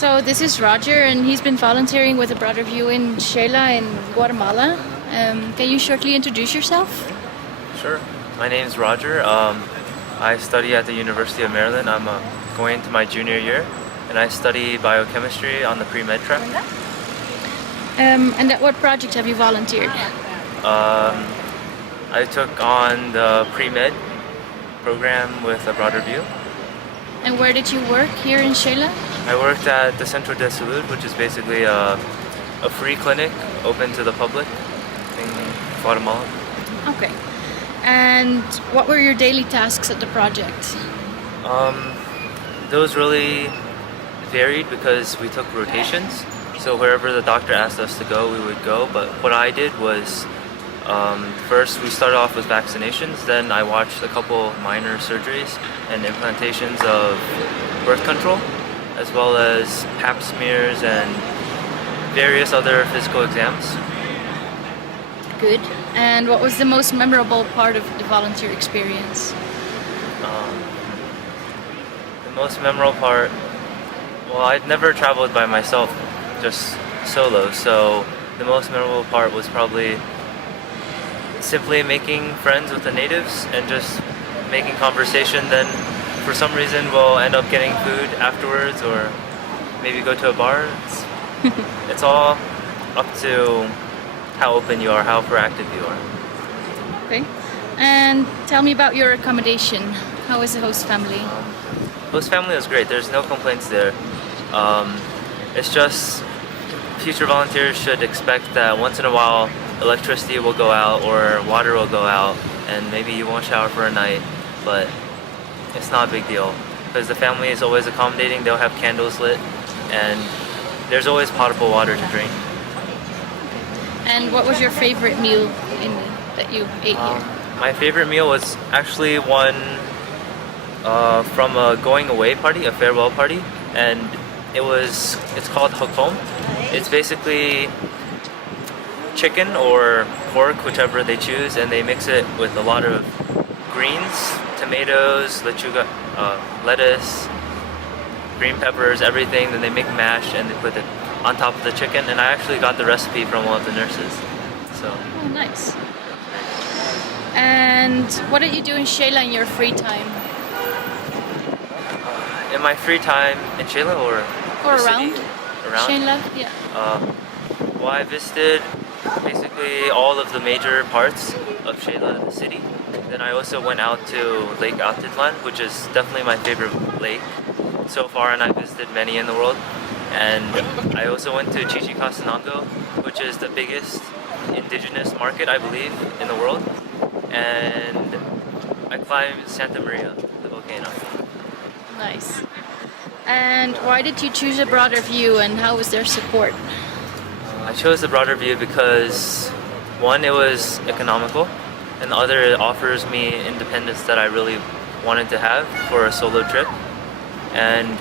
So this is Roger, and he's been volunteering with a brother of you in Shela in Guatemala. Can you shortly introduce yourself? Sure. My name is Roger. I study at the University of Maryland. I'm going into my junior year, and I study biochemistry on the pre-med track. And at what project have you volunteered? I took on the pre-med program with a broader view. And where did you work here in Shela? I worked at the Centro de Salud, which is basically a free clinic open to the public in Guatemala. Okay. And what were your daily tasks at the project? Those really varied because we took rotations. So wherever the doctor asked us to go, we would go. But what I did was, first we started off with vaccinations, then I watched a couple minor surgeries and implantations of birth control, as well as pap smears and various other physical exams. Good. And what was the most memorable part of the volunteer experience? The most memorable part, well, I'd never traveled by myself, just solo, so the most memorable part was probably simply making friends with the natives and just making conversation. Then for some reason we'll end up getting food afterwards, or maybe go to a bar. It's all up to how open you are, how proactive you are. Okay. And tell me about your accommodation. How is the host family? Host family was great. There's no complaints there. It's just future volunteers should expect that once in a while electricity will go out or water will go out, and maybe you won't shower for a night, but it's not a big deal because the family is always accommodating. They'll have candles lit, and there's always potable water to drink. And what was your favorite meal that you ate here? My favorite meal was actually one from a going away party, a farewell party, and it's called hokom. It's basically chicken or pork, whichever they choose, and they mix it with a lot of greens, tomatoes, lechuga, lettuce, green peppers, everything. Then they make mash and they put it on top of the chicken. And I actually got the recipe from one of the nurses. So. Oh, nice. And what did you do in Shela in your free time? In my free time in Shela or around? City? Around? Shela, yeah. Well, I visited basically all of the major parts of Shela, the city. Then I also went out to Lake Atitlan, which is definitely my favorite lake so far, and I visited many in the world. And I also went to Quetzaltenango, which is the biggest indigenous market, I believe, in the world. And I climbed Santa Maria, the volcano. Nice. And why did you choose a broader view, and how was their support? I chose the broader view because, one, it was economical, and the other, it offers me independence that I really wanted to have for a solo trip. And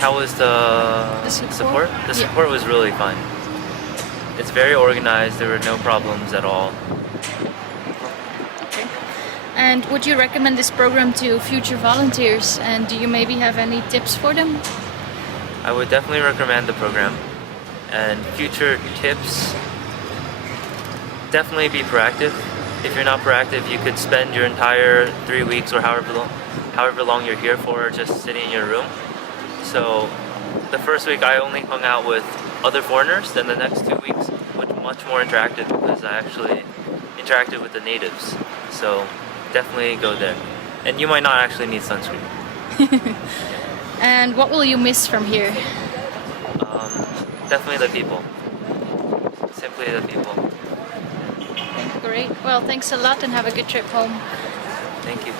how was the support? The support was really fun. It's very organized. There were no problems at all. Okay. And would you recommend this program to future volunteers? And do you maybe have any tips for them? I would definitely recommend the program. And future tips, definitely be proactive. If you're not proactive, you could spend your entire 3 weeks or however long you're here for just sitting in your room. So the first week I only hung out with other foreigners, then the next 2 weeks was much more interactive because I actually interacted with the natives. So definitely go there. And you might not actually need sunscreen. And what will you miss from here? Definitely the people. Simply the people. Okay, great. Well, thanks a lot and have a good trip home. Thank you.